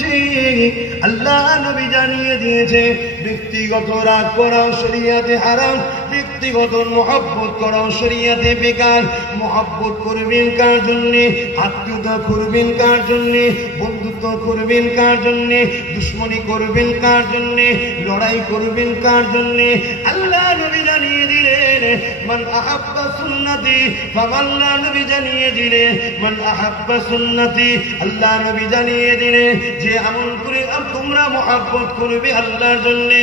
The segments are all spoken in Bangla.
দিয়েছে, আল্লাহ নবী জানিয়ে দিয়েছে ব্যক্তিগত রাগ করাও শরীয়তে হারাম, ব্যক্তিগত মহব্বত করাও শরীয়তে বেকার। মহব্বত করবেন কার জন্যে? আত্মীয়তা করবেন কার জন্যে? বন্ধুত্ব করবেন কার জন্যে? দুশ্মনী করবেন কার জন্যে? লড়াই করবেন কার জন্যে? আল্লাহ নবী জানিয়ে দিলেন মান আহাব্বা সুন্নতি ফাআল্লাহ নবী জানিয়ে দিলেন মান আহাব্বা সুন্নতি, আল্লাহ নবী জানিয়ে দিলেন যে আমল করে তোমরা মহব্বত করবে আল্লাহর জন্যে,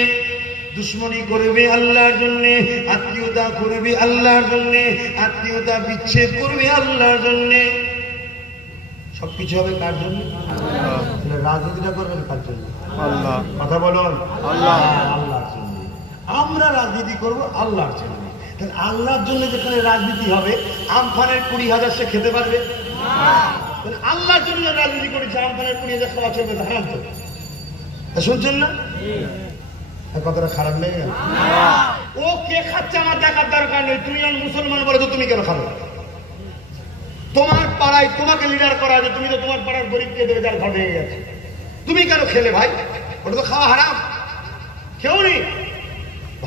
দুশ্মনী করবে আল্লাহর জন্যে, আত্মীয়তা করবে আল্লাহর জন্যে, আত্মীয়তা বিচ্ছেদ করবে আল্লাহর জন্যে, সবকিছু হবে কার জন্য? রাজনীতিটা করবেন কার জন্য? আল্লাহ। কথা বলুন, আল্লাহ। আল্লাহর জন্য আমরা রাজনীতি করব, আল্লাহর জন্য। তাহলে আল্লাহর জন্য যেখানে রাজনীতি হবে, আমফানের 20,000 সে খেতে পারবে? আল্লাহর জন্য রাজনীতি করেছে, আমফানের 20,000 খাওয়া চলবে না, হারাম তো। শুনছেন না? কথাটা খারাপ লেগে গেল? ও কে খাচ্ছে আমার দেখার দরকার নেই। তুমি যখন মুসলমান বলে তো তুমি কেন খাবে? তোমার পাড়ায় তোমাকে লিডার করা আছে, তুমি তো তোমার পাড়ার গরিবকে দেবে যার ঘর ভেঙে গেছে, তুমি কেন খেলে ভাই? ওটা তো খাওয়া হারাম, কেউ নেই।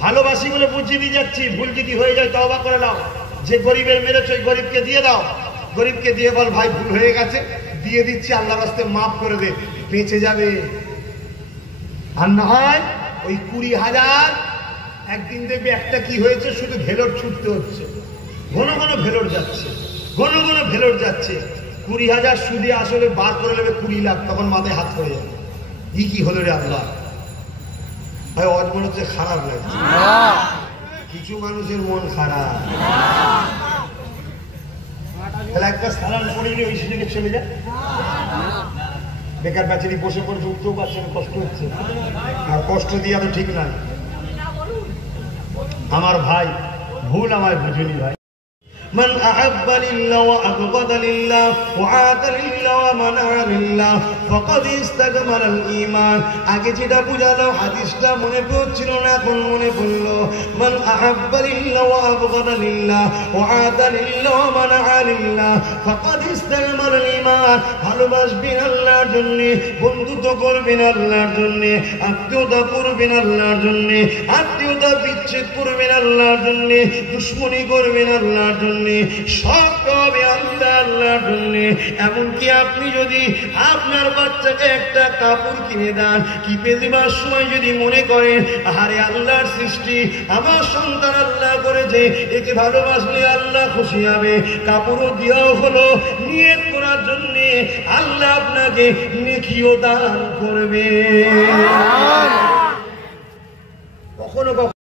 ভালোবাসি বলে বুঝিয়ে দিয়ে যাচ্ছি, ভুল যদি হয়ে যায় তওবা করে নাও। যে গরিবের মেরেছ ওই গরিবকে দিয়ে দাও, গরিবকে দিয়ে বল ভাই ভুল হয়ে গেছে, দিয়ে দিচ্ছি, আল্লাহর রাস্তায় মাফ করে দে, বেঁচে যাবে। আর না হয় ওই 20,000 একদিন দেখবে একটা কি হয়েছে, শুধু ভেলোর ছুটতে হচ্ছে, ঘন ঘন ভেলোর যাচ্ছে, ঘন ঘন ভেলোর যাচ্ছে। 20,000 সুদে আসলে বার করে নেবে 20 লাখ, তখন মাথায় হাত পড়ে যাবে, কি হলো রে আল্লাহ। ভাই অজ মনে হচ্ছে খারাপ লাগছে, কিছু মানুষের মন খারাপ। তাহলে একটা সালাম পড়ে নিয়ে ওই সুযোগে চলে যায়। বেকার বেচারি বসে পড়ে উঠতেও পারছে না, কষ্ট হচ্ছে, আর কষ্ট দিয়ে তো ঠিক না। আমার ভাই ভুল আমায় বুঝুনি ভাই। من أحب لله وأبغض لله وعاد لله ومنع لله فقد استكمل الإيمان। আগে যেটা বুঝালো হাদিসটা মনে পড়ছিল না, এখন মনে পড়লো। من أحب لله وأبغض لله وعاد لله ومنع لله فقد استكمل الإيمان। ভালোবাসবেন আল্লাহর জন্য, বন্ধুত্ব করবেন আল্লাহর জন্য, আত্মীয়তা করবেন আল্লাহর জন্য, আত্মীয়তা বিচ্ছেদ করবেন আল্লাহর জন্য, দুশ্মনী করবেন আল্লাহর জন্য, সব হবে আল্লাহ আল্লাহর জন্য। এমনকি আপনি যদি আপনার বাচ্চাকে একটা কাপড় কিনে দেন, কিপে দেবার সময় যদি মনে করেন আরে আল্লাহর সৃষ্টি, আমার সন্তান আল্লাহ করেছে, একে ভালোবাসলে আল্লাহ খুশি হবে, কাপড়ও দেওয়াও হলো, নিয়ত করার জন্য আল্লাহ আপনাকে নেকিও দান করবে। কখনো